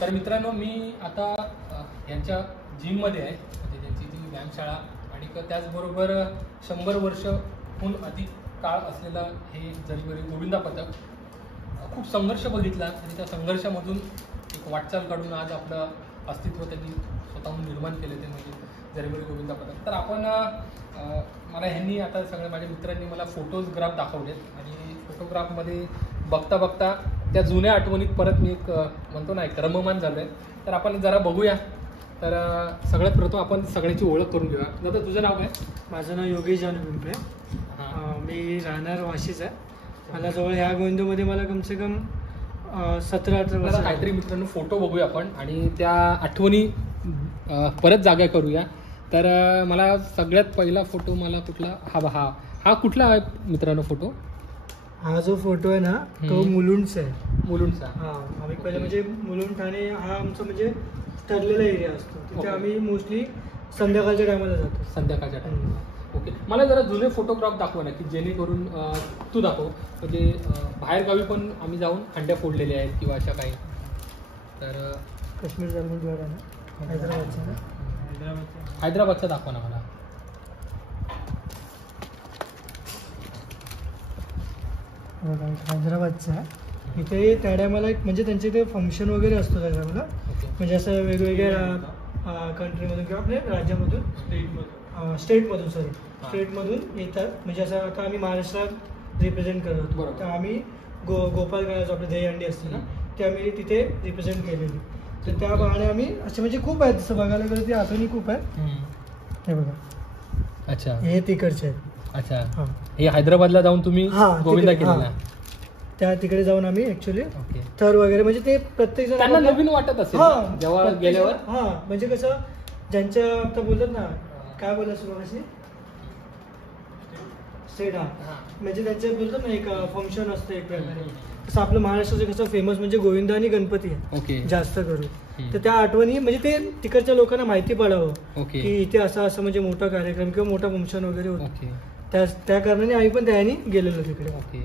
तर मित्रांनो, मी आता यांच्या जिममध्ये आहे, म्हणजे त्यांची ती व्यायामशाळा, आणि त्याचबरोबर 100 वर्षहून अधिक काळ असलेला हे जरीमरी गोविंदा पथक खूप संघर्ष बघितला आणि त्या संघर्षामधून एक वाटचाल काढून आज आपलं अस्तित्व त्यांनी स्वतःहून निर्माण केले, ते म्हणजे जरीमरी गोविंदा पथक. तर आपण मला ह्यांनी आता सगळ्या माझ्या मित्रांनी मला फोटोग्राफ दाखवले आणि फोटोग्राफमध्ये बघता बघता त्या जुन्या आठवणीत परत मी एक म्हणतो ना, एक रममान झालो आहे. तर आपण जरा बघूया. तर सगळ्यात प्रथम आपण सगळ्याची ओळख करून घेऊया. दादा, तुझं नाव काय? माझं नाव योगेश जानू पिंपळे. मी राहणार वाशीच आहे. मला जवळ ह्या गोविंदामध्ये मला कमसे कम 17-18 वर्ष. काहीतरी मित्रांनो फोटो बघूया आपण आणि त्या आठवणी परत जागा करूया. तर मला सगळ्यात पहिला फोटो मला कुठला हा कुठला आहे मित्रांनो फोटो? हा जो फोटो आहे ना, तो मुलुंडचा आहे. मुलुंडचा. आम्ही पहिलं म्हणजे मुलुंड ठाणे हा आमचा म्हणजे ठरलेला एरिया असतो. तिथे आम्ही मोस्टली संध्याकाळच्या टायमाला जातो. संध्याकाळच्या टायमाला. ओके. मला जरा जुने फोटोग्राफ दाखवा ना, की जेणेकरून तू दाखव, म्हणजे बाहेरगावी पण आम्ही जाऊन हंड्या फोडलेल्या आहेत किंवा अशा काही. तर काश्मीर जालमूर आहे ना, हैदराबादचा दाखवा ना मला. हैदराबादचा इथे त्या टायमाला म्हणजे त्यांचे ते फंक्शन वगैरे असतो त्या टायमाला. म्हणजे असं वेगवेगळ्या कंट्रीमधून किंवा आपल्या राज्यामधून स्टेटमधून येतात. म्हणजे असं आता आम्ही महाराष्ट्रात रिप्रेझेंट करत होतो, तर आम्ही गोपालगडाचं आपलं दहीहंडी असते ना, ते आम्ही तिथे रिप्रेझेंट केलेली. तर त्या बहाणे आम्ही असे म्हणजे खूप आहेत, तसं बघायला गेलं ती आठवणी खूप आहे. हे बघा. अच्छा, हे तिकडचे आहेत. अच्छा, हे हैदराबादला जाऊन तुम्ही गोविंदा केलेला. त्या तिकडे जाऊन आम्ही ऍक्च्युअली थर वगैरे म्हणजे ते प्रत्येक जण त्यांना नवीन वाटत असेल जेव्हा गेल्यावर. म्हणजे कसं ज्यांच्या आता बोलतात ना, काय बोलत सुरुवाती स्टेट, म्हणजे त्यांचे बोलतात ना एक फंक्शन असतं एक प्रकारे. तसं आपलं महाराष्ट्राचं कसं फेमस म्हणजे गोविंदा आणि गणपती आहे जास्त करून. तर त्या आठवणी म्हणजे ते तिकडच्या लोकांना माहिती पडावं की इथे असं म्हणजे मोठा कार्यक्रम किंवा मोठा फंक्शन वगैरे होतं. त्या कारणाने आम्ही पण त्याने गेलेलो तिकडे.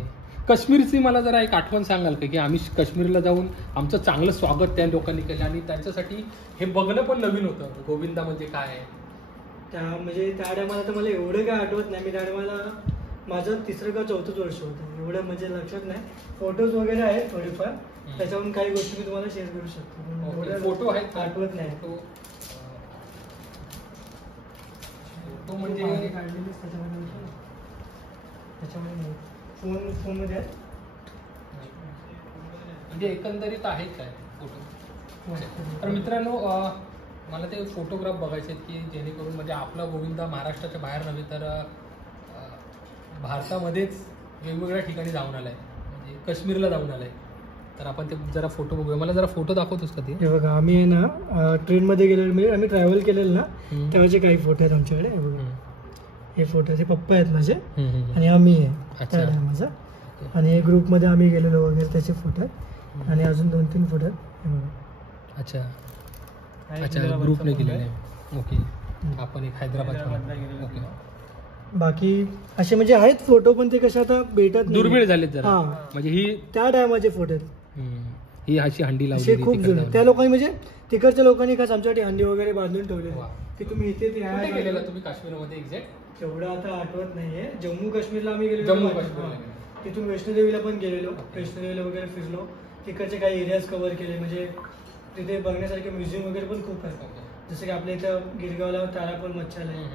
काश्मीरची मला जरा एक आठवण सांगाल का, की आम्ही काश्मीरला जाऊन आमचं चांगलं स्वागत त्या लोकांनी केलं आणि त्यांच्यासाठी हे बघणं पण नवीन होतं, गोविंदा म्हणजे काय आहे. म्हणजे त्या टायमाला तर मला एवढं काय आठवत नाही. मी त्या टायमाला माझं 3रं का 4थंच वर्ष होतं, एवढं म्हणजे लक्षात नाही. फोटोज वगैरे आहेत थोडेफार, त्याच्यावरून काही गोष्टी मी तुम्हाला शेअर करू शकतो. फोटो आहेत, आठवत नाही. तो म्हणजे फोनमध्ये आहेत, म्हणजे एकंदरीत आहेत काय फोटो. तर मित्रांनो, मला ते फोटोग्राफ बघायचे आहेत की जेणेकरून म्हणजे आपला गोविंदा महाराष्ट्राच्या बाहेर नव्हे तर भारतामध्येच वेगवेगळ्या ठिकाणी जाऊन आलाय, म्हणजे काश्मीरला जाऊन आलाय. तर आपण ते जरा फोटो बघूया. मला जरा फोटो दाखवतोस का ते? हे बघा, आम्ही आहे ना ट्रेनमध्ये गेलेलो, म्हणजे आम्ही ट्रॅव्हल केलेलं ना, त्यावेळेचे काही फोटो आहेत आमच्याकडे. हे बघा, हे फोटो हे पप्पा आहेत माझे आणि आम्ही आहे त्या टायमाचा. आणि हे ग्रुपमध्ये आम्ही गेलेलो वगैरे त्याचे फोटो आहेत. आणि अजून 2-3 फोटो आहेत. अच्छा अच्छा, ग्रुपने केलेले. ओके. आपण एक हैदराबाद. ओके. बाकी असे म्हणजे आहेत फोटो, पण ते कसे आता भेटत दुर्मिळ झालेत जरा. म्हणजे ही त्या टायमाचे फोटो आहेत. ही अशी हंडी लावली खूप जुने. त्या लोकांनी म्हणजे तिकडच्या लोकांनी खास आमच्यासाठी हंडी वगैरे बांधून ठेवले की तुम्ही इथे गेलेला. तुम्ही काश्मीरमध्ये एक्झॅक्ट तेवढं आता आठवत नाहीये. जम्मू काश्मीरला आम्ही गेलो. जम्मू काश्मीर. तिथून वैष्णोदेवीला पण गेलेलो. वैष्णोदेवीला वगैरे फिरलो. तिकडचे काही एरियाज कव्हर केले. म्हणजे तिथे बघण्यासारखे म्युझियम वगैरे पण खूप आहे. जसं की आपल्या इथं गिरगावला तारापल मच्छालय आहे,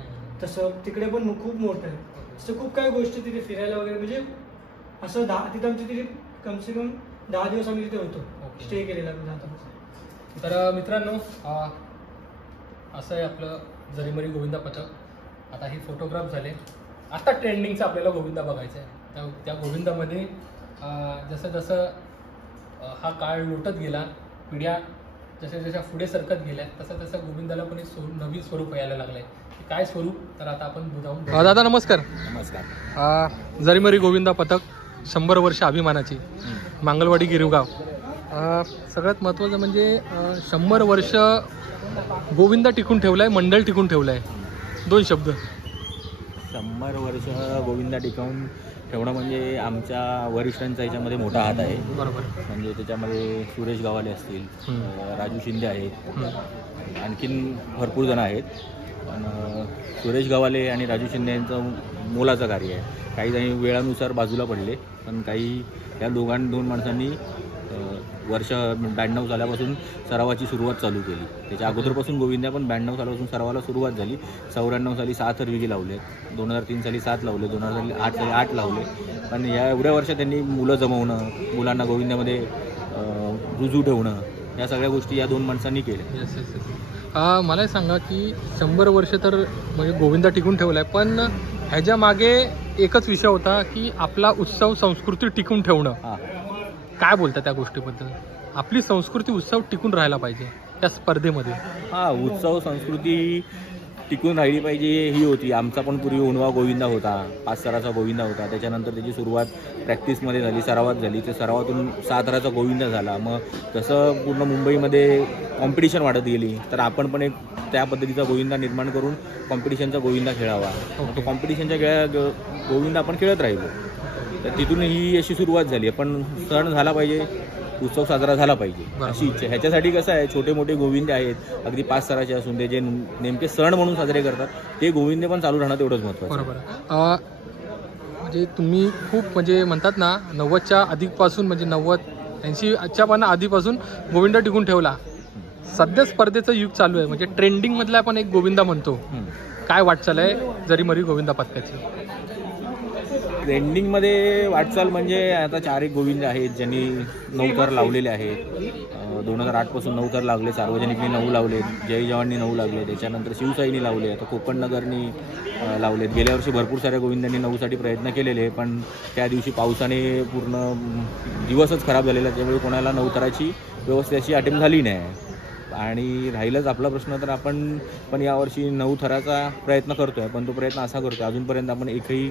तसं तिकडे पण खूप मोठं आहे. तसं खूप काही गोष्टी तिथे फिरायला वगैरे, म्हणजे असं तिथं आमची तिथे कमसे कम 10 दिवस आम्ही तिथे होतो, स्टे केलेला 10 दिवस. तर मित्रांनो, असं आहे आपलं जरीमरी गोविंदा पथक. आता हे फोटोग्राफ झाले. आता ट्रेंडिंगचा आपल्याला गोविंदा बघायचा आहे. त्या गोविंदामध्ये जसं जसं हा काळ लोटत गेला, पिढ्या जशा जशा पुढे सरकत गेल्या, तसं तसं गोविंदाला पण एक नवीन स्वरूप यायला लागलंय. काय स्वरूप, तर आता आपण जाऊन. दादा नमस्कार. नमस्कार. जरीमरी गोविंदा पथक 100 वर्ष अभिमानाची मांगलवाडी गिरगाव. सगळ्यात महत्त्वाचं म्हणजे 100 वर्ष गोविंदा टिकून ठेवला आहे, मंडळ टिकून ठेवलं आहे. 2 शब्द. 100 वर्ष गोविंदा टिकवून ठेवणं म्हणजे आमच्या वरिष्ठांचा याच्यामध्ये मोठा हात आहे. बरोबर. म्हणजे त्याच्यामध्ये सुरेश गावाले असतील, राजू शिंदे आहेत, आणखीन भरपूर जण आहेत. पण सुरेश गावाले आणि राजू शिंदे यांचं मोलाचं कार्य आहे. काही जणी वेळानुसार बाजूला पडले, पण काही या दोन माणसांनी वर्ष 92 सालापासून सरावाची सुरुवात चालू केली. त्याच्या अगोदरपासून गोविंदा पण 92 सालापासून सरावाला सुरुवात झाली. 94 साली 7 हरविगी लावले, 2003 साली 7 लावले, 2008 साली 8 लावले. पण या एवढ्या वर्षात त्यांनी मुलं जमवणं, मुलांना गोविंदामध्ये रुजू ठेवणं, या सगळ्या गोष्टी या 2 माणसांनी केल्या. मला सांगा की 100 वर्ष तर म्हणजे गोविंदा टिकून ठेवला आहे, पण ह्याच्या मागे एकच विषय होता की आपला उत्सव संस्कृती टिकून ठेवणं. काय बोलता त्या गोष्टीबद्दल? आपली संस्कृती उत्सव टिकून राहायला पाहिजे या स्पर्धेमध्ये. उत्सव संस्कृती टिकून राहिली पाहिजे ही होती. आमचा पण पूर्वी उणवा गोविंदा होता, 5 सराचा गोविंदा होता. त्याच्यानंतर त्याची सुरुवात प्रॅक्टिसमध्ये झाली, सरावात झाली. ते सरावातून 7 थराचा गोविंदा झाला. मग तसं पूर्ण मुंबईमध्ये कॉम्पिटिशन वाढत गेली, तर आपण पण एक त्या पद्धतीचा गोविंदा निर्माण करून कॉम्पिटिशनचा गोविंदा खेळावा. तो कॉम्पिटिशनच्या गोविंदा आपण खेळत राहिलो, तर तिथून ही अशी सुरुवात झाली. पण सण झाला पाहिजे, उत्सव साजरा झाला पाहिजे अशी इच्छा. ह्याच्यासाठी कसं आहे, छोटे मोठे गोविंदे आहेत, अगदी 5 सराचे असून ते जे नेमके सण म्हणून साजरे करतात, ते गोविंदे पण चालू राहणं तेवढंच महत्त्वाचं. बरोबर. म्हणजे तुम्ही खूप म्हणजे म्हणतात ना 90च्या आधीपासून, म्हणजे 90-80च्या पण आधीपासून गोविंदा टिकून ठेवला. सध्या स्पर्धेचं युग चालू आहे, म्हणजे ट्रेंडिंग मधला आपण एक गोविंदा म्हणतो. काय वाटचाल आहे जरीमरी गोविंदा पथकाची? ट्रेंडिंगमध्ये वाटचाल म्हणजे आता 4 एक गोविंद आहेत ज्यांनी 9 थर लावलेले आहेत. 2008 पासून 9 थर लागले. सार्वजनिकनी 9 लावले, जय जवाननी 9 लागले, त्याच्यानंतर शिवसाईनी लावले, आता कोकण नगरनी लावलेत. गेल्या वर्षी भरपूर साऱ्या गोविंदांनी 9साठी प्रयत्न केलेले, पण त्या दिवशी पावसाने पूर्ण दिवसच खराब झालेला, त्यामुळे कोणाला 9 थराची व्यवस्थित अशी अटेम्प्ट झाली नाही. आणि राहिलंच आपला प्रश्न, तर आपण पण यावर्षी 9 थराचा प्रयत्न करतो आहे. पण तो प्रयत्न असा करतो आहे, अजूनपर्यंत आपण एकही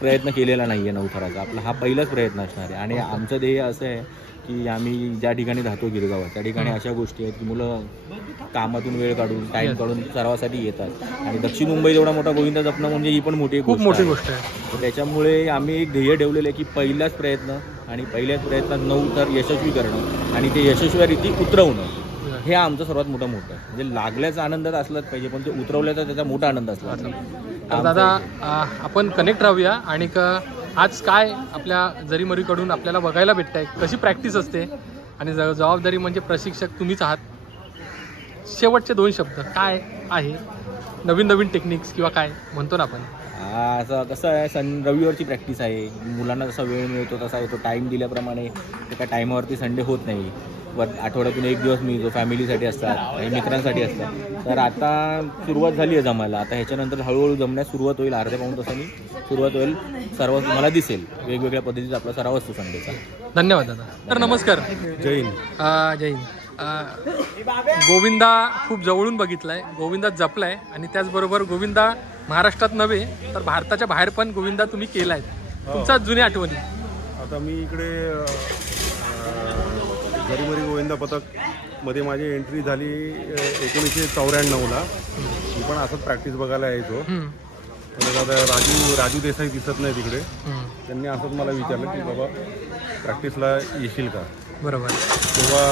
प्रयत्न केलेला नाही आहे 9 थराचा. आपला हा पहिलाच प्रयत्न असणार आहे. आणि आमचं ध्येय असं आहे की आम्ही ज्या ठिकाणी राहतो गिरगावात, त्या ठिकाणी अशा गोष्टी आहेत की मुलं कामातून वेळ काढून, टाईम काढून सरावासाठी येतात. आणि दक्षिण मुंबईत एवढा मोठा गोविंदा जपणं म्हणजे ही पण खूप मोठी गोष्ट आहे. त्याच्यामुळे आम्ही एक ध्येय ठेवलेलं आहे की पहिलाच प्रयत्न आणि पहिल्याच प्रयत्नात 9 थर यशस्वी करणं आणि ते यशस्वीरित्या उतरवणं, हे आमचं सर्वात मोठं आहे. म्हणजे लागल्याचा आनंदात असलाच पाहिजे, पण ते उतरवल्याचा त्याचा मोठा आनंद असला. तर दादा आपण कनेक्ट राहूया. आणि आज काय आपल्या जरीमरीकडून आपल्याला बघायला भेटत आहे, कशी प्रॅक्टिस असते, आणि जबाबदारी म्हणजे प्रशिक्षक तुम्हीच आहात. शेवटचे 2 शब्द काय आहे, नवीन टेक्निक्स किंवा काय म्हणतो ना आपण? असं कसं आहे, रविवारची प्रॅक्टिस आहे, मुलांना जसा वेळ मिळतो तसा होतो. टाईम दिल्याप्रमाणे त्या टाईमावरती संडे होत नाही. आठवड्यातून 1 दिवस मिळतो, फॅमिलीसाठी असतात, काही मित्रांसाठी असतात. तर आता सुरुवात झाली आहे जमायला. आता ह्याच्यानंतर हळूहळू जमण्यास सुरुवात होईल. अर्ध्या पाऊण तासांनी सुरुवात होईल. सर्व तुम्हाला दिसेल वेगवेगळ्या पद्धतीचा आपला सराव असतो संडेचा. धन्यवाद दादा. तर नमस्कार. जय हिंद. जय हिंद. गोविंदा खूप जवळून बघितलाय, गोविंदा जपलाय, आणि त्याचबरोबर गोविंदा महाराष्ट्रात नव्हे तर भारताच्या बाहेर पण गोविंदा तुम्ही केलाय. तुमचा जुन्या आठवणी? आता मी इकडे जरीमरी गोविंदा पथक मध्ये माझी एंट्री झाली 1994ला. मी पण असंच प्रॅक्टिस बघायला यायचो. पण आता राजू देसाई दिसत नाही तिकडे. त्यांनी असंच मला विचारलं की बाबा प्रॅक्टिसला येशील का. बरोबर. तेव्हा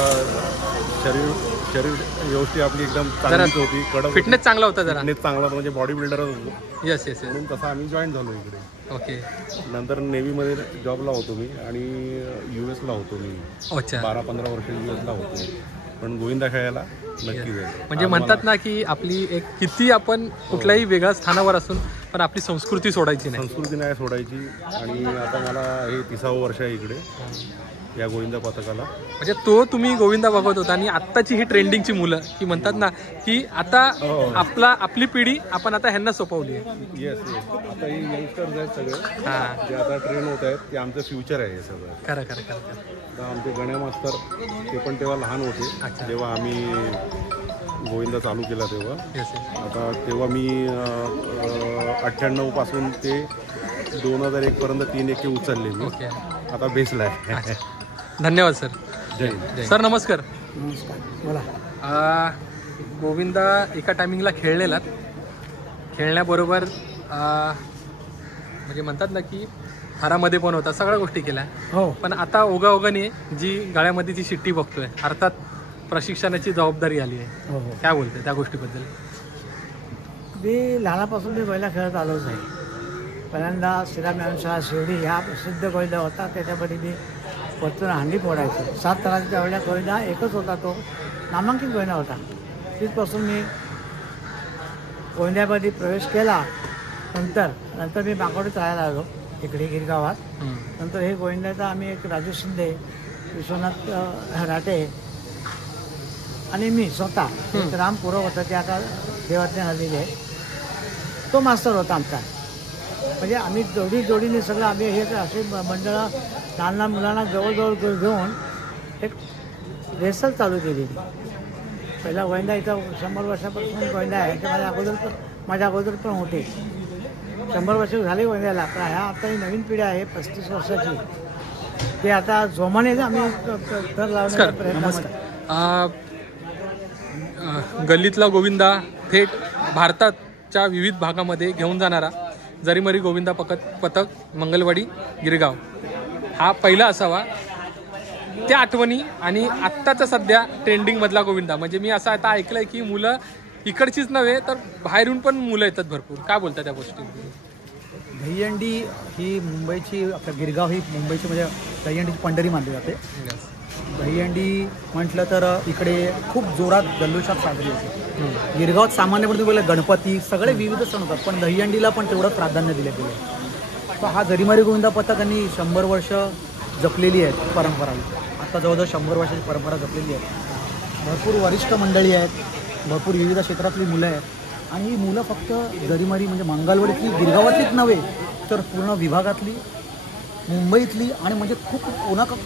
शरीर व्यवस्थित आपली एकदम चांगलीच होती, कडक, फिटनेस चांगला होता, जरा फिटनेस चांगला होता, म्हणजे बॉडी बिल्डरच होतो. येस. म्हणून तसं आम्ही जॉईन झालो इकडे. ओके. नंतर नेव्हीमध्ये जॉबला होतो मी आणि US ला होतो मी. 12-15 वर्ष US ला होतो. पण गोविंदा खेळायला नक्की जाईल. म्हणजे म्हणतात ना की आपली एक किती आपण कुठल्याही वेगळ्या स्थानावर असून पण आपली संस्कृती सोडायची नाही. संस्कृती नाही सोडायची. आणि आता मला हे 30वं वर्ष आहे इकडे या गोविंदा पथकाला. म्हणजे तो तुम्ही गोविंदा बघत होता, आणि आत्ताची ही ट्रेंडिंगची मुलं की म्हणतात ना की आता आपली पिढी आपण आता ह्यांना सोपवली आहे. येस. आता हे यंगस्टर्स आहेत सगळे, जे आता ट्रेन होत आहेत, ते आमचं फ्युचर आहे हे सगळं. खरं. आता आमचे गण्या मास्तर ते पण तेव्हा लहान होते जेव्हा आम्ही गोविंदा चालू केला तेव्हा. आता तेव्हा मी 98 पासून ते 2001 पर्यंत 3 एके उचलले मी. ओके. आता बेसला आहे. अच्छा. धन्यवाद सर. जय हिंद. सर नमस्कार. नमस्कार बोला. गोविंदा एका टायमिंगला खेळलेलात, खेळण्याबरोबर म्हणजे म्हणतात ना की हारामध्ये पण होता, सगळ्या गोष्टी केल्या. हो. पण आता ओघाओघाने जी गळ्यामध्ये जी शिट्टी बघतोय, अर्थात प्रशिक्षणाची जबाबदारी आली आहे. हो हो. काय बोलते त्या गोष्टीबद्दल? मी लहानापासून मी बैला खेळत आलोच आहे. पहिल्यांदा श्रीराम व्यायामशाळा शिर्डी ह्या प्रसिद्ध कोयदा होता, त्याच्यामध्ये मी वरतून हंडी फोडायचो. 7 तराच्या एवढ्या कोयदा एकच होता, तो नामांकित कोयदा होता. तिथपासून मी कोयद्यामध्ये प्रवेश केला. नंतर मी मागवडीत राहायला आलो इकडे गिरगावात. नंतर हे गोविंदाचा आम्ही एक राजू शिंदे, विश्वनाथ राटे आणि मी स्वतः एक राम पुरव होता, ते आता देवातने आलेले आहे, तो मास्तर होता आमचा. म्हणजे आम्ही जोडीने सगळं आम्ही हे असे मंडळं लहान लहान मुलांना जवळजवळ घेऊन एक रेसल चालू केली. पहिला गोविंदा इथं 100 वर्षापासून गोविंदा आहे. माझ्या अगोदर पण होते. 100 वर्ष झाले गोविंद्याला. पण ह्या आता ही नवीन पिढी आहे 35 वर्षाची, ते आता जोमाने आम्ही तर लावण्याचा प्रयत्न करतो. गल्लीतला गोविंदा थेट भारताच्या विविध भागामध्ये घेऊन जाणारा जरीमरी गोविंदा पथक मंगलवाडी गिरगाव हा पहिला असावा. त्या आठवणी आणि आत्ताचा सध्या ट्रेंडिंगमधला गोविंदा, म्हणजे मी असं आता ऐकलंय की मुलं इकडचीच नव्हे तर बाहेरून पण मुलं येतात भरपूर. काय बोलतात त्या गोष्टी? दहीहंडी ही मुंबईची, आपल्या गिरगाव ही मुंबईची म्हणजे दहीहंडीची पंढरी मानली जाते. दहीहंडी म्हटलं तर इकडे खूप जोरात जल्लोषात साजरी होते. गिरगावात सामान्यपणे बोलले गणपती सगळे विविध सण होतात, पण दहीहंडीला पण तेवढं प्राधान्य दिलं गेलं. तर हा जरीमारी गोविंदा पथकांनी 100 वर्ष जपलेली आहेत परंपरा. आता जवळजवळ 100 वर्षाची परंपरा जपलेली आहे. भरपूर वरिष्ठ मंडळी आहेत, भरपूर विविध क्षेत्रातली मुलं आहेत. आणि ही मुलं फक्त जरीमारी म्हणजे मंगलवाडीतली गिरगावातलीच नव्हे तर पूर्ण विभागातली, मुंबईतली आणि म्हणजे खूप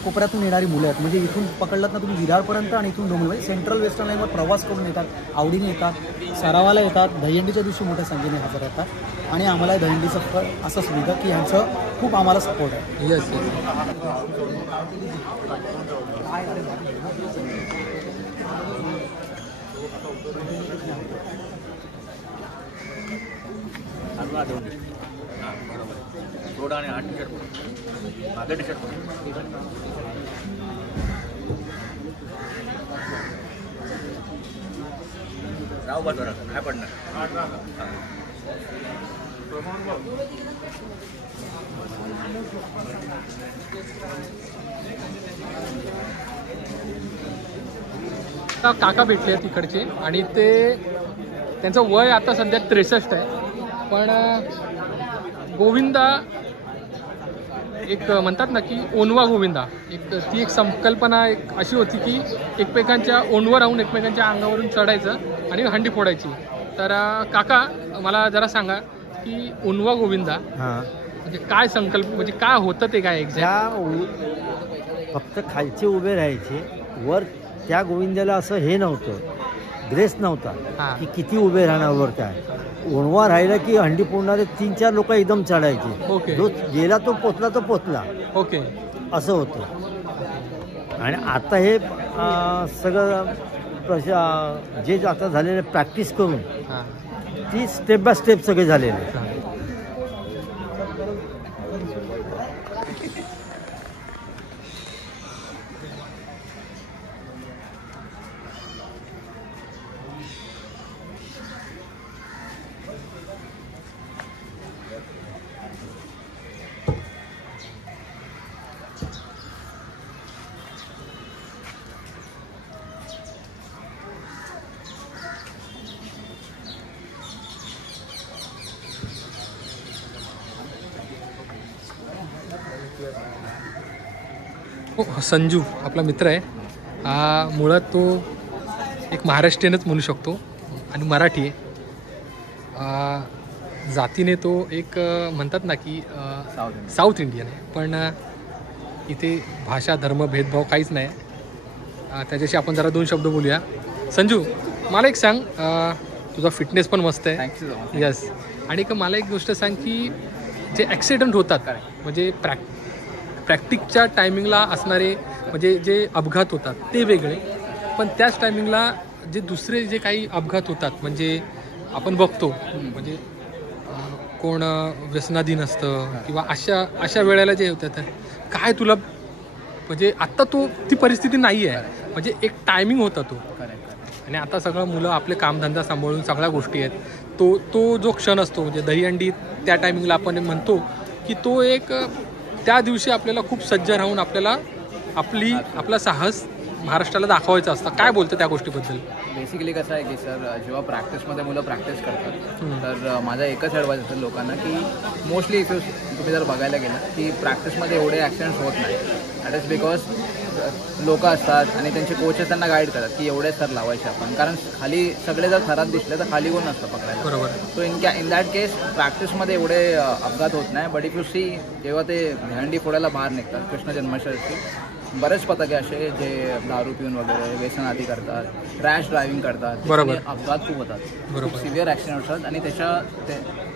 कोपऱ्यातून येणारी मुलं आहेत. म्हणजे इथून पकडलात ना तुम्ही विरारपर्यंत आणि इथून डोंबिवली म्हणजे सेंट्रल वेस्टर्न लाईनवर प्रवास करून येतात, आवडीने येतात, सरावाला येतात. दहीहंडीच्या दिवशी मोठ्या संख्येने हजर येतात आणि आम्हाला दहीहंडीचं असं सुविधा की ह्यांचं खूप आम्हाला सपोर्ट आहे. येस. थोडा आणि 8 टी-शर्ट मागे टी-शर्ट राव बाजूला काय पडणार. काका भेटले तिकडचे आणि त्यांचं वय आता सध्या 63 आहे. पण गोविंदा एक म्हणतात ना की ओनवा गोविंदा, ती एक संकल्पना एक अशी होती की एकमेकांच्या ओनवर राहून एकमेकांच्या अंगावरून चढायचं आणि हंडी फोडायची. तर काका मला जरा सांगा की ओनवा गोविंदा म्हणजे काय संकल्प, म्हणजे काय होतं ते काय एक्झॅक्ट? फक्त खालचे उभे राहायचे, वर त्या गोविंदाला असं हे नव्हतं, ग्रेस नव्हता की किती उभे राहणार वर. काय ओणवा राहिला की हंडी फोडणारे 3-4 लोक एकदम चढायचे. ओके. जो गेला तो पोचला. ओके. असं होतं. आणि आता हे सगळं जे आता झालेलं प्रॅक्टिस करून ती स्टेप बाय स्टेप सगळे झालेले. संजू आपला मित्र आहे. मुळात तो एक महाराष्ट्रीयनच म्हणू शकतो आणि मराठी आहे. जातीने तो एक म्हणतात ना की साऊथ इंडियन आहे, पण इथे भाषा धर्म भेदभाव काहीच नाही. त्याच्याशी आपण जरा 2 शब्द बोलूया. संजू मला एक सांग, तुझा फिटनेस पण मस्त आहे. यस. आणि मला एक गोष्ट सांग की जे ॲक्सिडेंट होतात म्हणजे प्रॅक्टिसच्या टायमिंगला असणारे म्हणजे जे अपघात होतात ते वेगळे, पण त्याच टायमिंगला जे दुसरे जे काही अपघात होतात म्हणजे आपण बघतो म्हणजे कोण व्यसनाधीन असतं किंवा अशा वेळेला जे होतात काय तुला म्हणजे आत्ता ती परिस्थिती नाही आहे, म्हणजे एक टायमिंग होता तो. आणि आता सगळं मुलं आपले कामधंदा सांभाळून सगळ्या गोष्टी आहेत, तो जो क्षण असतो म्हणजे दहीहंडी त्या टायमिंगला आपण म्हणतो की तो एक त्या दिवशी आपल्याला खूप सज्ज राहून आपल्याला आपला साहस महाराष्ट्राला दाखवायचं असतं. काय बोलतं त्या गोष्टीबद्दल? बेसिकली कसं आहे की सर, जेव्हा प्रॅक्टिसमध्ये मुलं प्रॅक्टिस करतात तर माझा एकच ॲडवाईस असेल लोकांना की मोस्टली तुम्ही जर बघायला गेलं की प्रॅक्टिसमध्ये एवढे ॲक्सिडेंट्स होत नाही. दॅट इज बिकॉज लोक असतात आणि त्यांचे कोचेस त्यांना गाईड करतात की एवढे थर लावायचे आपण, कारण खाली सगळे जर थरात दिसले तर खाली कोण नसतं पकडायला. बरोबर. सो इन दॅट केस प्रॅक्टिसमध्ये एवढे अपघात होत नाही. बट इफ यू सी जेव्हा ते दहीहंडी फोडायला बाहेर निघतात कृष्ण जन्माष्टमीची, बरेच पथके असे जे दारू पिऊन वगैरे व्यसन आदी करतात, रॅश ड्रायव्हिंग करतात, बरोबर, अपघात खूप होतात, बरोबर, सिव्हिअर ॲक्सिडेंट होतात आणि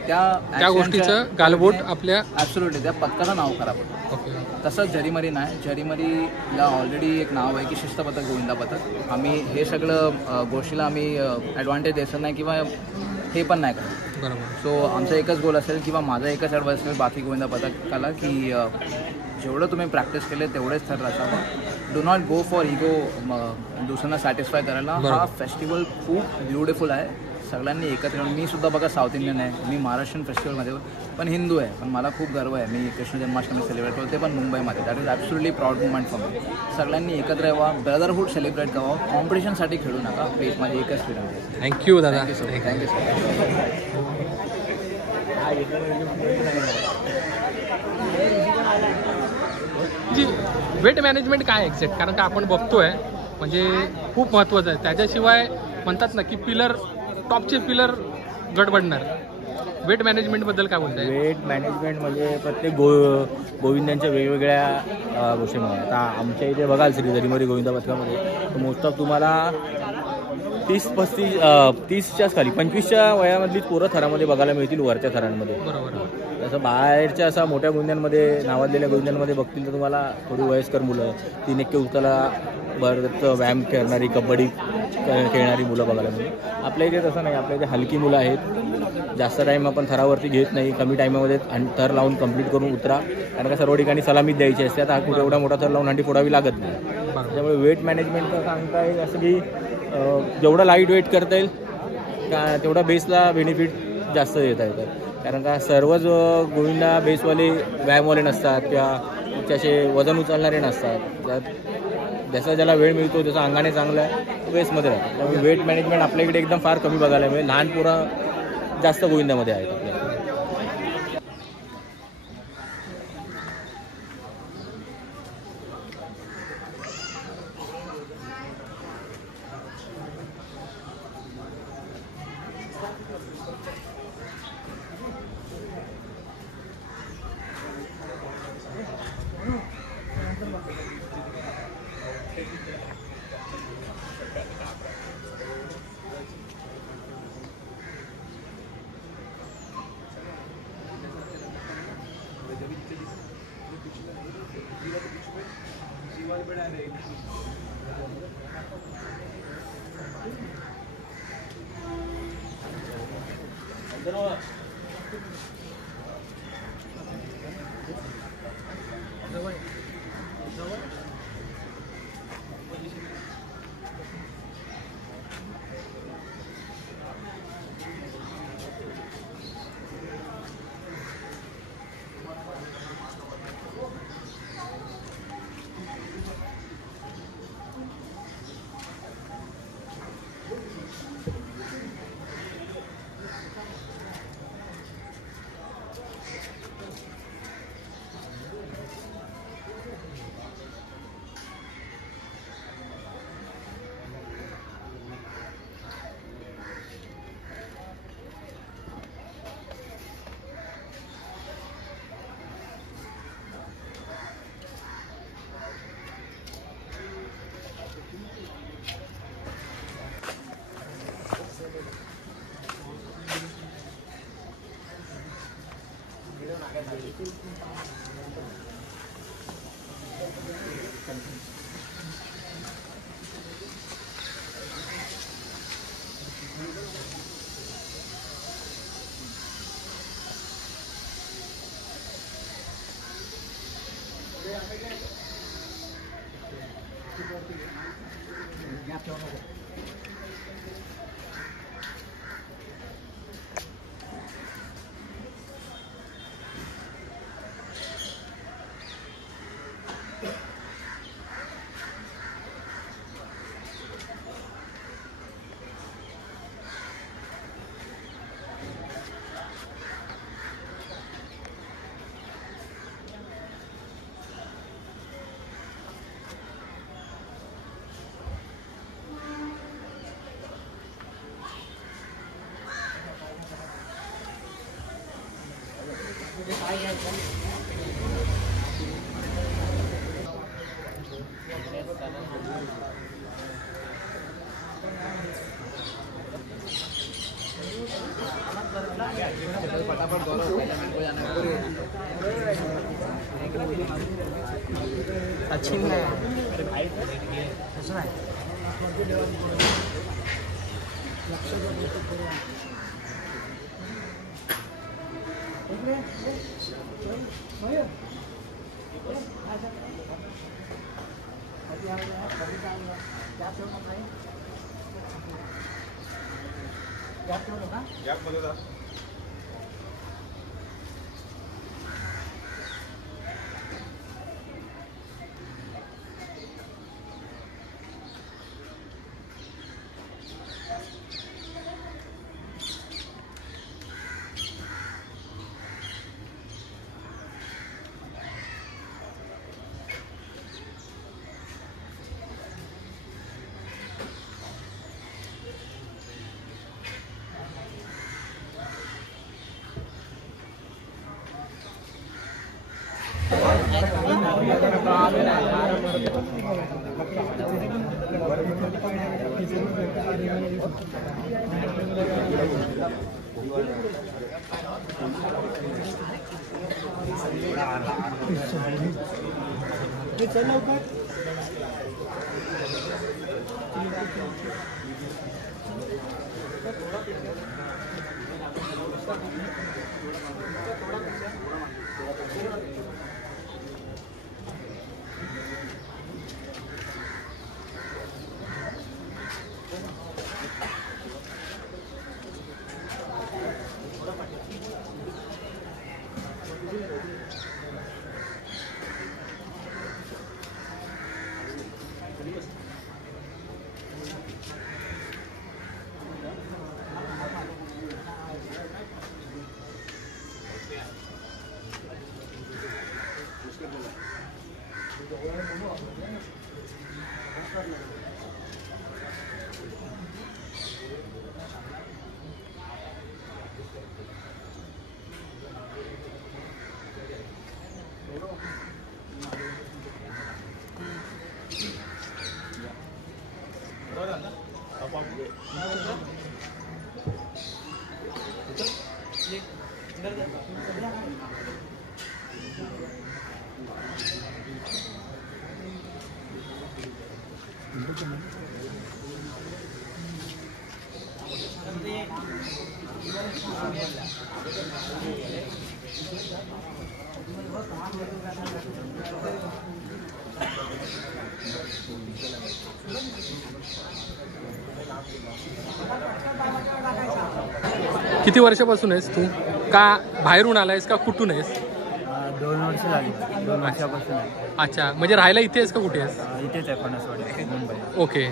त्या गोष्टीचं गालबोट आपल्या ॲब्सोल्युटली त्या पथकाचं नाव खराब होतं. तसंच झरीमरी नाही, झरीमरीला ऑलरेडी एक नाव आहे की शिस्त पथक, गोविंदा पथक. आम्ही हे सगळं गोष्टीला आम्ही ॲडव्हान्टेज द्यायचं नाही किंवा हे पण नाही करत. बरोबर. सो आमचा एकच गोल असेल किंवा माझा एकच ॲडवाईस असेल बाकी गोविंदा पथकाला की जेवढं तुम्ही प्रॅक्टिस केले तेवढेच थर असावं. Do not go for ego, दुसऱ्यांना सॅटिस्फाय करायला. हा फेस्टिवल खूप ब्युटिफुल आहे, सगळ्यांनी एकत्र येऊन. मी सुद्धा बघा साऊथ इंडियन आहे, मी महाराष्ट्रीयन फेस्टिवलमध्ये पण हिंदू आहे, पण मला खूप गर्व आहे. मी कृष्ण जन्माष्टमी सेलिब्रेट करतो, ते पण मुंबईमध्ये. That is absolutely proud moment for me. सगळ्यांनी एकत्र यावं, ब्रदरहूड सेलिब्रेट करावं, कॉम्पिटिशनसाठी खेळू नका प्लीज. माझी एकच फीलिंग. थँक्यू दादा. Thank you so much. जी वेट मॅनेजमेंट काय एक्झॅक्ट, कारण का आपण बघतोय म्हणजे खूप महत्त्वाचं आहे. त्याच्याशिवाय म्हणतात ना की टॉपचे पिलर गडबडणार. वेट मॅनेजमेंटबद्दल काय बोलताय? वेट मॅनेजमेंट म्हणजे प्रत्येक गोविंदांच्या वेगवेगळ्या गोष्टी म्हणून. आता आमच्या इथे बघाल श्री झरीमरी गोविंदा पथकामध्ये मोस्ट ऑफ तुम्हाला 30-35 खाली 25च्या वयामधलीच पोरं थरामध्ये बघायला मिळतील, वरच्या थरांमध्ये. बरोबर. जसं बाहेरच्या असा मोठ्या गोविंद्यांमध्ये, नावाजलेल्या गोविंद्यांमध्ये बघतील तर तुम्हाला थोडी वयस्कर मुलं, 3 एक्के उचला बरंच व्यायाम करणारी, कबड्डी खेळणारी मुलं बघायला मिळतील. आपल्या इथे तसं नाही, आपल्या इथे हलकी मुलं आहेत. जास्त टाईम आपण थरावरती घेत नाही, कमी टाईमामध्ये थर लावून कंप्लीट करून उतरा, कारण का सर्व ठिकाणी सलामीच द्यायची असते. आता कुठे एवढा मोठा थर लावून हंडी फोडावी लागत नाही. त्यामुळे वेट मॅनेजमेंटचं सांगता येईल असं की जेवढं लाईट वेट करता येईल का तेवढा बेसला बेनिफिट जास्त देता येतं. कारण का सर्वच गोविंदा बेसवाले व्यायामवाले नसतात किंवा त्याचे वजन उचलणारे नसतात. त्यात जसा ज्याला वेळ मिळतो त्याचा अंगाने चांगला बेसमध्ये राहतो. त्यामुळे वेट मॅनेजमेंट आपल्या इकडे एकदम फार कमी बघायला मिळेल. लहान पोरं जास्त गोविंदामध्ये आहेत आपल्या. अच्छी नाही किती वर्षापासून आहेस तू? का बाहेरून आलायस का कुठून आहेस? 2 वर्ष झाली. 2 वर्षापासून आहे. अच्छा, म्हणजे राहायला इथे आहेस का कुठे आहेस? इथेच आहे फणसवाडी मुंबई. ओके.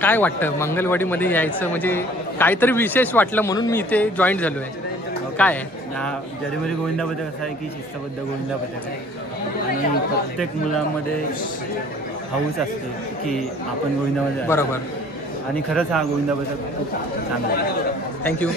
काय वाटतं मंगलवाडीमध्ये यायचं, म्हणजे काहीतरी विशेष वाटलं म्हणून मी इथे जॉईन झालो आहे. काय आहे? जरीमरी गोविंदा पथक असं आहे की शिस्तबद्ध गोविंदा पथक आहे आणि प्रत्येक मुलामध्ये हौस असते की आपण गोविंदामध्ये बरोबर. आणि खरंच हा गोविंदा पथक खूप चांगला आहे. थँक्यू.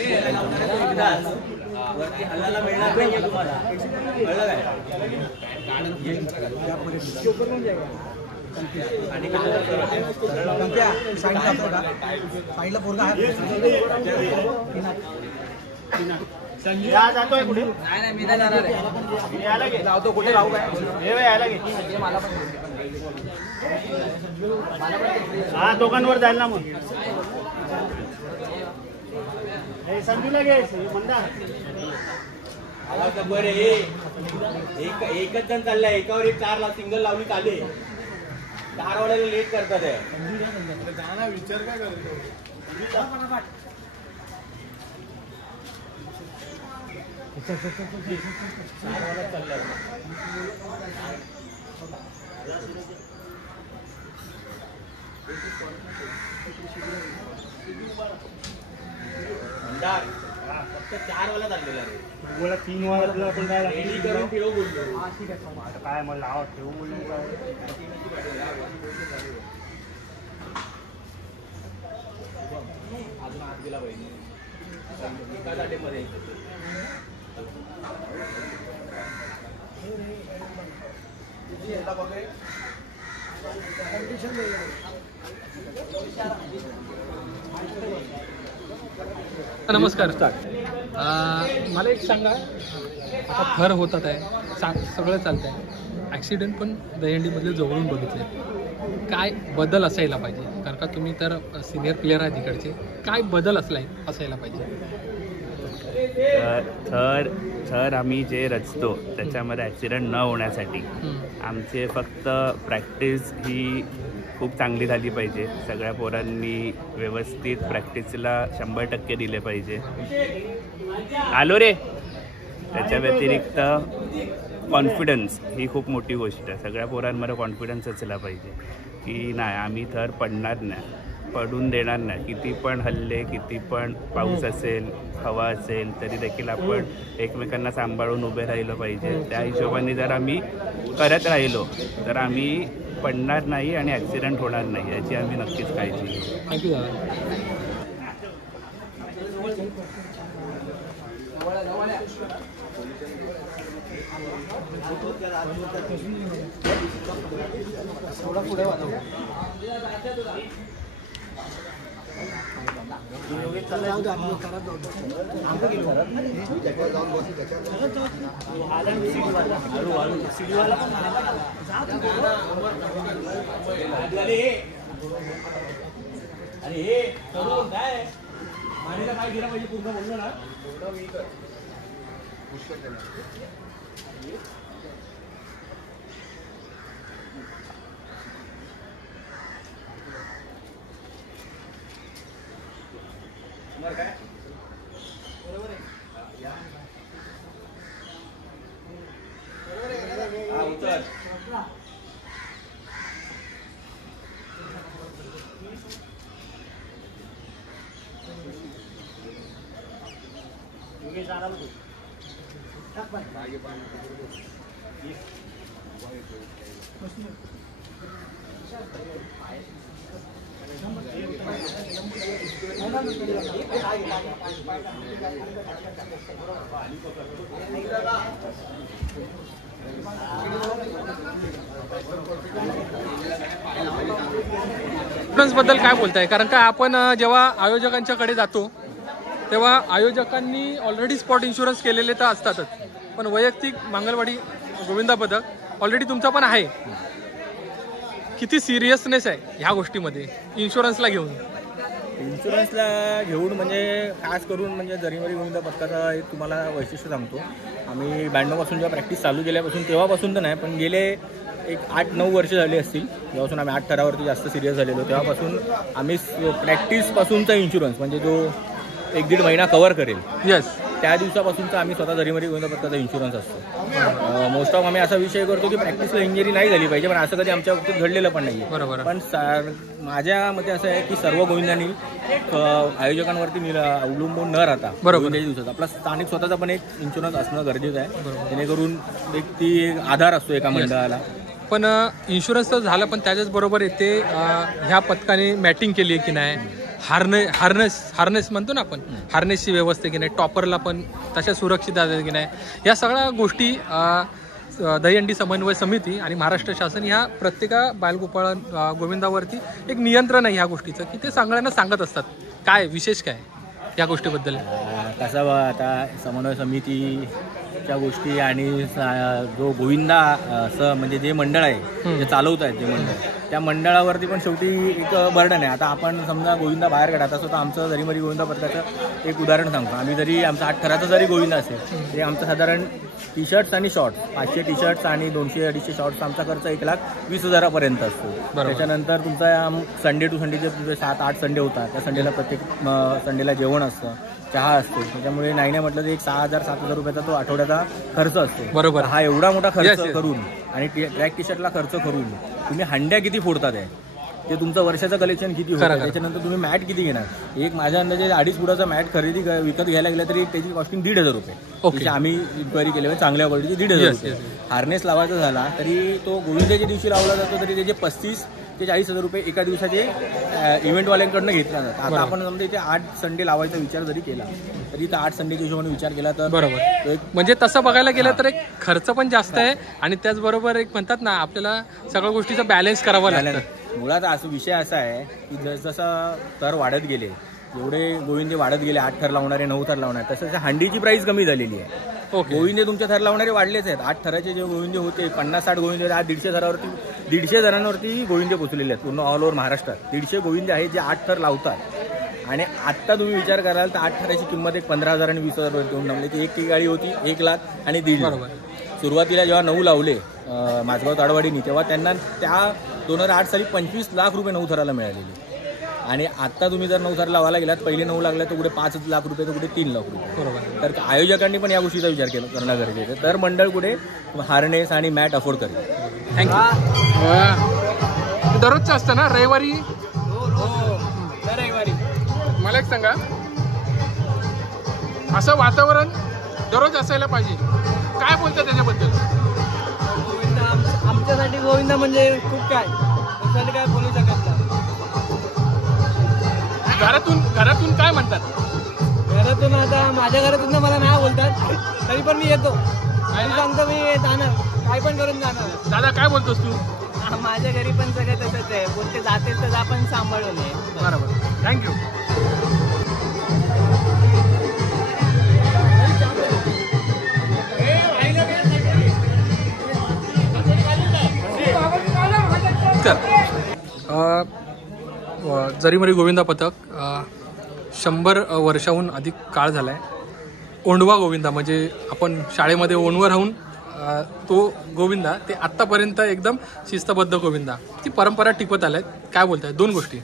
जातोय कुठे नाही मी नाही जाणार आहे. यायला घे लावतो कुठे लावू काय यायला घे मला पण हा दोघांवर जाईल ना मग संधीला घे मंदार एकच जण चाललाय एकावर एक 4 सिंगल लावली चाले 4 वाड्याला लेट करतात विचार काय करतो फक्त 4 वाला चाललेला रे गोळा 3 वाजता आपण काय रेडी करून ठेव बोललो आता काय मग लावा ठेवू बोलून काय अजून आत गेला पाहिजे एका जाटेमध्ये नमस्कार. मला एक सांगा, आता थर होतात आहे सगळं चालतं आहे, ॲक्सिडेंट पण दहीहंडीमधले जवळून बघितले, काय बदल असायला पाहिजे? कारण का तुम्ही तर सिनियर प्लेअर आहे तिकडचे, काय बदल असायला पाहिजे? थर आम्ही जे रचतो त्याच्यामध्ये ॲक्सिडेंट न होण्यासाठी आमचे फक्त प्रॅक्टिस ही खूप चांगली झाली पाहिजे. सगळ्या पोरांनी व्यवस्थित प्रॅक्टिसला 100% दिले पाहिजे. आलो रे. त्याच्या व्यतिरिक्त कॉन्फिडन्स ही खूप मोठी गोष्ट आहे. सगळ्या पोरांमध्ये कॉन्फिडन्स असला पाहिजे की नाही आम्ही थर पडणार नाही, पडून देणार नाही. किती पण हल्ले, किती पण पाऊस असेल, हवा असेल, तरी देखील आपण एकमेकांना सांभाळून उभे राहिलं पाहिजे. त्या हिशोबाने जर आम्ही करत राहिलो तर आम्ही पडणार नाही आणि ॲक्सिडेंट होणार नाही याची आम्ही नक्कीच काळजी घेऊ. थँक्यू दादा. अरे हे करून काय मानेला काय गेला पाहिजे पूर्ण बोललो ना काय बरोबर आहे. हा उतर. बद्दल काय बोलताय? कारण का आपण जेव्हा आयोजकांच्याकडे जातो तेव्हा आयोजकांनी ऑलरेडी स्पॉट इन्शुरन्स केलेले तर असतातच, पण वैयक्तिक मंगलवाडी गोविंदा पदक ऑलरेडी तुमचा पण आहे. किती सिरियसनेस आहे ह्या गोष्टीमध्ये इन्शुरन्सला घेऊन? इन्शुरन्सला घेऊन म्हणजे खास करून म्हणजे जरीमरी गोविंदा पदकाचा एक तुम्हाला वैशिष्ट्य सांगतो. आम्ही 92पासून जेव्हा प्रॅक्टिस चालू केल्यापासून तेव्हापासून तर नाही, पण गेले एक 8-9 वर्ष झाली असतील जेव्हापासून आम्ही 8 थरावरती जास्त सिरियस झालेलो, तेव्हापासून आम्ही प्रॅक्टिसपासूनचा इन्शुरन्स म्हणजे जो 1-1.5 महिना कव्हर करेल, येस, त्या दिवसापासूनचा आम्ही स्वतः जरीमरी गोविंदा पदकाचा इन्शुरन्स असतो. मोस्ट ऑफ आम्ही असा विषय करतो की प्रॅक्टिसला इंजुरी नाही झाली पाहिजे, पण असं कधी आमच्या बाबतीत घडलेलं पण नाही. बरोबर. पण माझ्या मते असं आहे की सर्व गोविंदांनी आयोजकांवरती अवलंबून न राहता गोविंदाच्या दिवसात आपला स्थानिक स्वतःचा पण एक इन्शुरन्स असणं गरजेचं आहे, जेणेकरून एक ती आधार असतो एका मंडळाला. पण इन्शुरन्स तर झालं, पण त्याच्याच बरोबर येते ह्या पथकाने मॅटिंग केली आहे की नाही, हार्नेस म्हणतो ना आपण, हार्नेसची व्यवस्था की नाही, टॉपरला पण तशा सुरक्षित आहे की नाही, या सगळ्या गोष्टी दहीहंडी समन्वय समिती आणि महाराष्ट्र शासन ह्या प्रत्येक बालगोपाळ गोविंदावरती एक नियंत्रण आहे ह्या गोष्टीचं, की ते सगळ्यांना सांगत असतात. काय विशेष काय? या गोष्टीबद्दल? कसं बघा, आता समन्वय समितीच्या गोष्टी आणि जो गोविंदा म्हणजे जे मंडळ आहे जे चालवत आहेत ते मंडळ, त्या मंडळावरती पण शेवटी एक बर्डन आहे. आता आपण समजा गोविंदा बाहेर काढत असतो तर आमचं जरीमरी गोविंदा पथकाचं एक उदाहरण सांगतो. आम्ही जरी आमचा 8 थराचा जरी गोविंदा असेल ते आमचं साधारण टी शर्ट्स आणि शॉर्ट्स 500 टी शर्ट्स आणि 200-250 शॉर्ट्स आमचा खर्च 1,20,000 असतो. त्याच्यानंतर तुमचा संडे टू संडेचे तुझे 7-8 संडे होतात. त्या संडेला प्रत्येक संडेला जेवण असतं, चहा असतो. त्याच्यामुळे नाही म्हटलं तर एक 6,000-7,000 रुपयाचा तो आठवड्याचा खर्च असतो. बरोबर. हा एवढा मोठा खर्च करून आणि ट्रॅक टी शर्टला खर्च करून तुम्ही हंड्या किती फोडतात आहे ते तुमचं वर्षाचं कलेक्शन किती होतं, त्याच्यानंतर तुम्ही मॅट किती घेणार. एक माझ्या अंदाजे 2.5 फुटाचा मॅट विकत घ्यायला गेला तरी त्याची कॉस्टिंग 1,500 रुपये. आम्ही इन्क्वायरी केली चांगल्या क्वालिटीची 1,500 रुपये. हार्नेस लावायचा झाला तरी तो गोविंदाच्या दिवशी लावला जातो तरी त्याचे 35,000 ते 40,000 रुपये एका दिवसाचे इव्हेंटवाल्यांकडनं घेतला जातात. आता आपण समजा इथे 8 संडे लावायचा विचार जरी केला तरी तर 8 संडेच्या हिशोबाने विचार केला तर बरोबर. म्हणजे तसं बघायला गेलं तर एक खर्च पण जास्त आहे आणि त्याचबरोबर एक म्हणतात ना आपल्याला सगळ्या गोष्टीचा बॅलन्स करावा लागतं. मुळात असं विषय असा आहे की जसजसं थर वाढत गेले, एवढे गोविंदे वाढत गेले, 8 थर लावणारे 9 थर लावणारे, तसं हंडीची प्राइस कमी झालेली आहे. गोविंदे तुमच्या थर लावणारे वाढलेच आहेत. 8 थराचे जे गोविंदे होते 50-60 गोविंदे आज 150 थरावरती 150 जणांवरती गोविंदे पोचलेले आहेत पूर्ण ऑल ओव्हर महाराष्ट्रात. 150 गोविंदे आहेत जे 8 थर लावतात. आणि आत्ता तुम्ही विचार कराल तर 8 थराची किंमत एक 15,000 आणि 20,000 रुपये देऊन लावली. ती एक गाडी होती 1 लाख आणि 1.5 लाख. सुरुवातीला जेव्हा 9 लावले माझगाव ताडवाडीनी तेव्हा त्यांना त्या 2008 साली 25 लाख रुपये 9 थराला मिळालेले. आणि आत्ता तुम्ही जर 9 थर लावायला गेलात पहिले 9 लागला तर कुठे 5 लाख रुपये तर कुठे 3 लाख रुपये. बरोबर. तर आयोजकांनी पण या गोष्टीचा विचार करणं गरजेचं आहे. तर मंडळ कुठे हार्नेस आणि मॅट अफोर्ड करेल. थँक्यू. दररोजचं असतं ना रविवारी? रविवारी. मला एक सांगा, असं वातावरण दररोज असायला पाहिजे, काय बोलतं त्याच्याबद्दल? आमच्यासाठी गोविंदा म्हणजे खूप काय बोलू शकत नाही. घरातून काय म्हणतात? घरातून आता माझ्या घरातून मला नाही बोलतात तरी पण मी येतो आणि सांगतो मी जाणार, काय पण करून जाणार. दादा काय बोलतोस तू? माझ्या घरी पण सगळं तसंच आहे, बोलते जाते तर आपण सांभाळून ये. बरोबर. थँक्यू. जरीमरी गोविंदा पथक 100 वर्षाहून अधिक काळ झाला आहे. ओंडवा गोविंदा म्हणजे आपण शाळेमध्ये ओणवर राहून तो गोविंदा ते आत्तापर्यंत एकदम शिस्तबद्ध गोविंदा ती परंपरा टिकवत आल्या आहेत. काय बोलताय? 2 गोष्टी.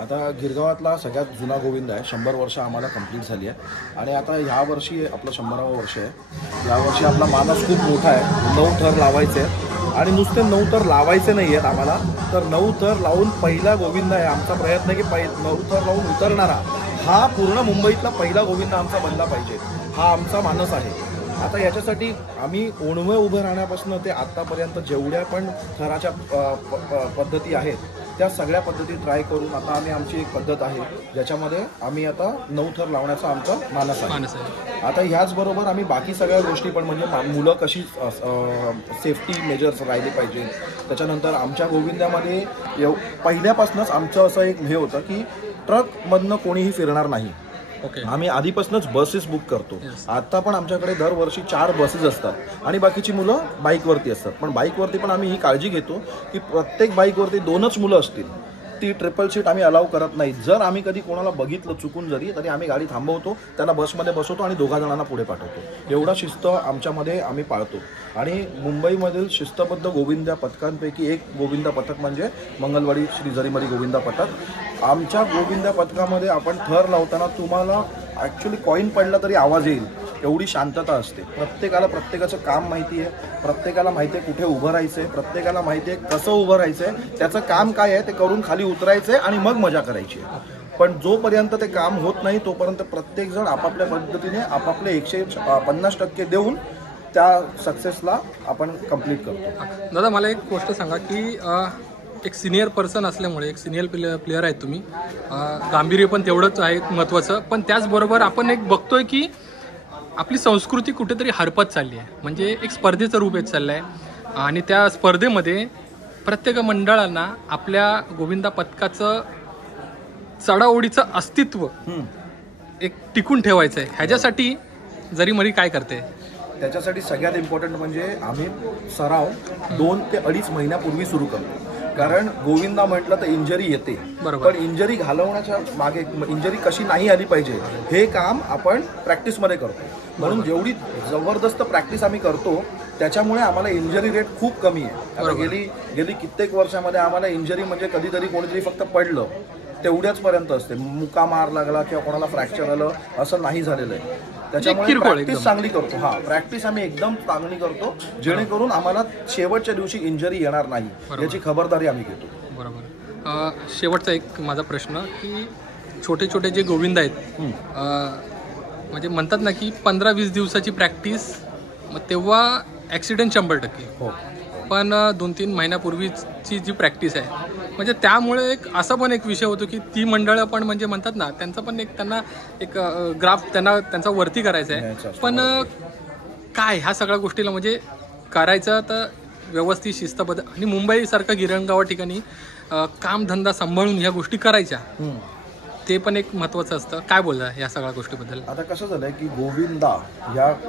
आता गिरगावातला सगळ्यात जुना गोविंद आहे. 100 वर्ष आम्हाला कंप्लीट झाली आहे आणि आता ह्या वर्षी आपलं 100वा वर्ष आहे. यावर्षी आपला मानस खूप मोठा आहे. 9 थर लावायचे आहेत आणि नुसते 9 थर लावायचे नाही आहेत आम्हाला, तर 9 थर लावून पहिला गोविंद आहे. आमचा प्रयत्न आहे की 9 थर लावून उतरणारा हा पूर्ण मुंबईतला पहिला गोविंद आमचा बनला पाहिजे, हा आमचा मानस आहे. आता याच्यासाठी आम्ही ओणवे उभं राहण्यापासून ते आत्तापर्यंत जेवढ्या पण थराच्या पद्धती आहेत त्या सगळ्या पद्धती ट्राय करून आता आम्ही आमची एक पद्धत आहे ज्याच्यामध्ये आम्ही आता 9 थर लावण्याचा आमचा मानस आहे. आता ह्याचबरोबर आम्ही बाकी सगळ्या गोष्टी पण म्हणजे मुलं कशी सेफ्टी मेजर्स राहिले पाहिजे. त्याच्यानंतर आमच्या गोविंद्यामध्ये पहिल्यापासूनच आमचं असं एक हे होतं की ट्रकमधनं कोणीही फिरणार नाही. आम्ही आधीपासूनच बसेस बुक करतो. आता पण आमच्याकडे दरवर्षी 4 बसेस असतात आणि बाकीची मुलं बाईकवरती असतात. पण बाईकवरती पण आम्ही ही काळजी घेतो की प्रत्येक बाईकवरती 2च मुलं असतील. ती ट्रिपल सीट आम्ही अलाव करत नाही. जर आम्ही कधी कोणाला बघितलं चुकून जरी तरी आम्ही गाडी थांबवतो, त्यांना बसमध्ये बसवतो आणि 2 जणांना पुढे पाठवतो. एवढा शिस्त आमच्यामध्ये आम्ही पाळतो. आणि मुंबईमधील शिस्तबद्ध गोविंदा पथकांपैकी एक गोविंदा पथक म्हणजे मंगलवाडी श्री जरीमरी गोविंदा पथक. आमच्या गोविंदा पथकामध्ये आपण थर लावताना तुम्हाला ॲक्च्युली कॉईन पडला तरी आवाज येईल एवढी शांतता असते. प्रत्येकाला प्रत्येकाचं काम माहिती आहे, प्रत्येकाला माहिती आहे कुठे उभं राहायचं आहे, प्रत्येकाला माहिती आहे कसं उभं राहायचं आहे, त्याचं काम काय आहे ते करून खाली उतरायचं आहे आणि मग मजा करायची आहे. पण जोपर्यंत ते काम होत नाही तोपर्यंत प्रत्येकजण आपापल्या पद्धतीने आपापले 150% देऊन त्या सक्सेसला आपण कंप्लीट करतो. दादा मला एक गोष्ट सांगा की एक सिनियर पर्सन असल्यामुळे, एक सिनियर प्लेयर आहेत तुम्ही, गांभीर्य पण तेवढंच आहे महत्त्वाचं, पण त्याचबरोबर आपण एक बघतोय की आपली संस्कृती कुठेतरी हरपत चालली आहे. म्हणजे एक स्पर्धेचं रूप येत चाललं आहे आणि त्या स्पर्धेमध्ये प्रत्येक मंडळांना आपल्या गोविंदा पथकाचं चढाओढीचं अस्तित्व एक टिकून ठेवायचं आहे, ह्याच्यासाठी जरी मरी काय करते? त्याच्यासाठी सगळ्यात इम्पॉर्टंट म्हणजे आम्ही सराव 2 ते 2.5 महिन्यापूर्वी सुरू करतो. कारण गोविंदा म्हटलं तर इंजरी येते, पण इंजरी घालवण्याच्या मागे इंजरी कशी नाही आली पाहिजे हे काम आपण प्रॅक्टिसमध्ये करतो. म्हणून जेवढी जबरदस्त प्रॅक्टिस आम्ही करतो त्याच्यामुळे आम्हाला इंजरी रेट खूप कमी आहे. आता गेली कित्येक वर्षामध्ये आम्हाला इंजरी म्हणजे कधीतरी कोणीतरी फक्त पडलं तेवढ्याच पर्यंत असते, मुका मार लागला किंवा कोणाला फ्रॅक्चर आलं असं नाही झालेलं आहे. त्याच्यामुळे प्रॅक्टिस चांगली करतो. प्रॅक्टिस आम्ही एकदम चांगली करतो जेणेकरून आम्हाला शेवटच्या दिवशी इंजरी येणार नाही याची खबरदारी आम्ही घेतो. बरोबर. शेवटचा एक माझा प्रश्न की छोटे छोटे जे गोविंद आहेत म्हणजे म्हणतात ना की 15-20 दिवसाची प्रॅक्टिस, मग तेव्हा ॲक्सिडेंट 100%. हो. पण 2-3 महिन्यापूर्वीची जी प्रॅक्टिस आहे म्हणजे त्यामुळे एक असा पण एक विषय होतो की ती मंडळं पण म्हणजे म्हणतात ना त्यांचं पण एक त्यांना एक ग्राफ त्यांचा वरती करायचा आहे. पण काय ह्या सगळ्या गोष्टीला म्हणजे करायचं तर व्यवस्थित शिस्तबद्ध आणि मुंबईसारखं गिरणगावा ठिकाणी कामधंदा सांभाळून ह्या गोष्टी करायच्या ते पण एक महत्त्वाचं असतं. काय बोलता या सगळ्या गोष्टीबद्दल? आता कसं झालंय की गोविंदा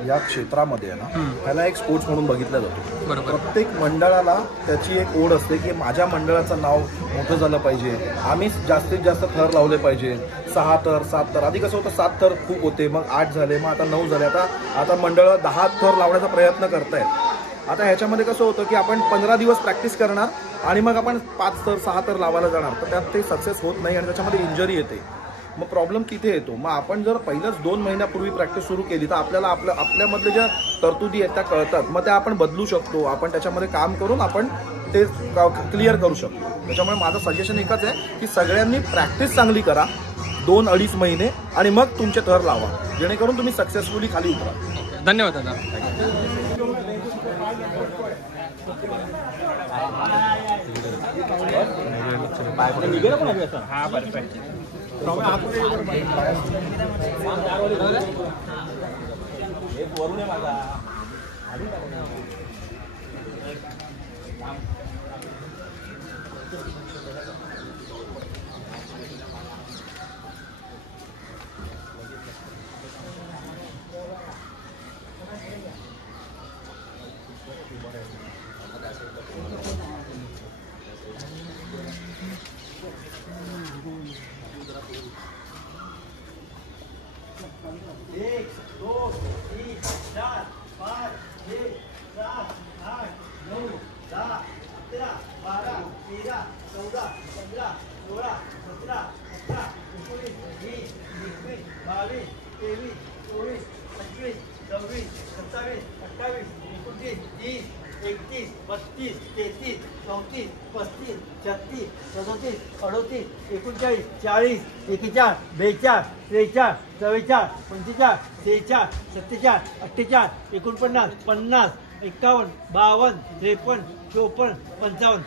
या क्षेत्रामध्ये आहे ना त्याला एक स्पोर्ट्स म्हणून बघितलं जातो. बरोबर. प्रत्येक मंडळाला त्याची एक ओढ असते की माझ्या मंडळाचं नाव मोठं झालं पाहिजे, आम्ही जास्तीत जास्त थर लावले पाहिजे. 6 थर 7 थर आधी कसं होतं 7 थर खूप होते, मग 8 झाले, मग आता 9 झाले. आता मंडळ 10 थर लावण्याचा प्रयत्न करतायत. आता ह्याच्यामध्ये कसं होतं की आपण 15 दिवस प्रॅक्टिस करणार आणि मग आपण 5 थर 6 थर लावायला जाणार, तर त्यात ते सक्सेस होत नाही आणि त्याच्यामध्ये इंजरी येते. मग प्रॉब्लेम तिथे येतो. मग आपण जर पहिलंच 2 महिन्यापूर्वी प्रॅक्टिस सुरू केली तर आपल्याला आपल्यामधले ज्या तरतुदी आहेत त्या कळतात, मग त्या आपण बदलू शकतो. आपण त्याच्यामध्ये काम करून आपण ते क्लिअर करू शकतो. त्याच्यामुळे माझं सजेशन एकच आहे की सगळ्यांनी प्रॅक्टिस चांगली करा 2-2.5 महिने आणि मग तुमचे थर लावा जेणेकरून तुम्ही सक्सेसफुली खाली उतरा. धन्यवाद दादा. हा परफेक्ट.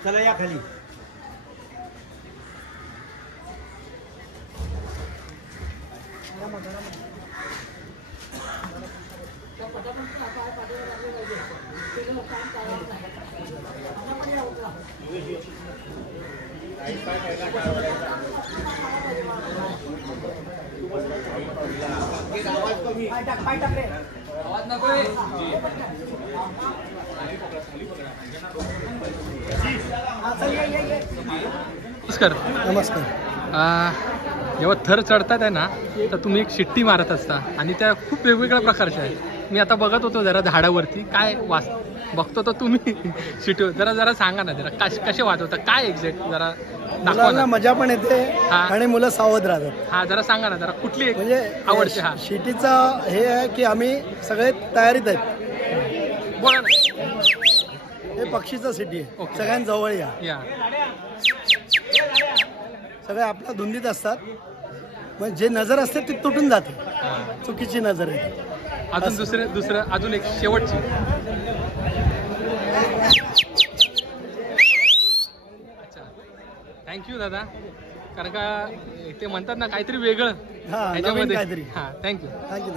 चला या खाली. नमस्कार. नमस्कार. जेव्हा थर चढतात आहे ना तर तुम्ही एक शिट्टी मारत असता आणि त्या खूप वेगवेगळ्या प्रकारच्या आहेत. मी आता बघत होतो जरा झाडावरती काय बघतो तर तुम्ही शिट्टी जरा सांगा ना जरा कसे वाजवता काय एक्झॅक्ट जरा दाखवा ना. मजा पण येते आणि मुलं सावध राहतात. हा जरा सांगा ना जरा कुठली एक म्हणजे आवडते? हा शिटीचा हे आहे की आम्ही सगळे तयारीत आहेत. बोला ना. हे पक्षीचा सिटी आहे. सगळ्यांजवळ या. सगळे आपल्या धुंदीत असतात, मग जे नजर असते ती तुटून जाते. चुकीची नजर आहे. अजून दुसरं अजून एक शेवटची. अच्छा थँक्यू दादा. कारण का ते म्हणतात ना काहीतरी वेगळं ह्याच्यामध्ये. हां थँक्यू. थँक्यू.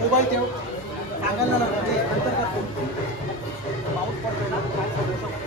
मोबाईल ठेव सांगायला नंतर पाऊस पडतो ना काय सांगू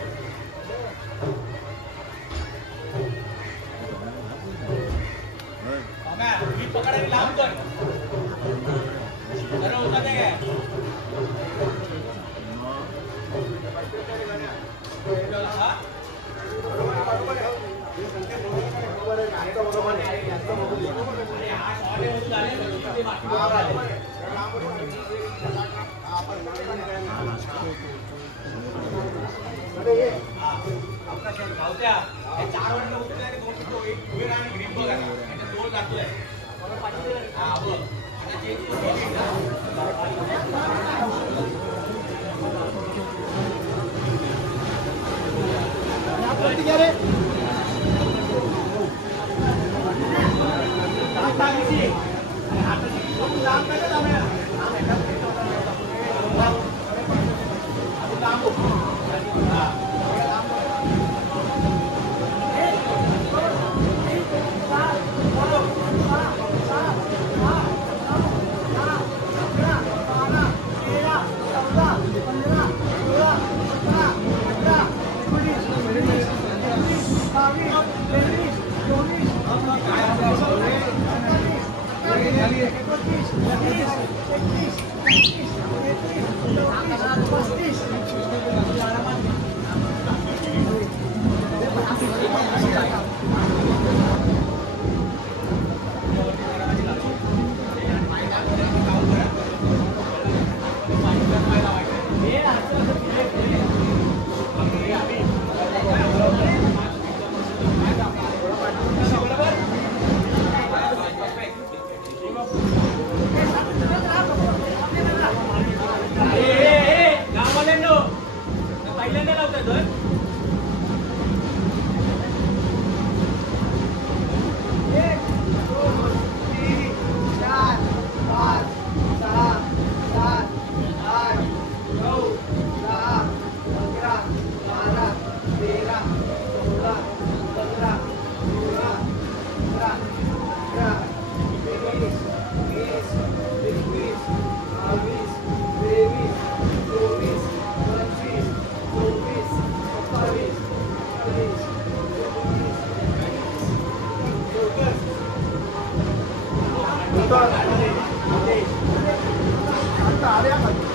आता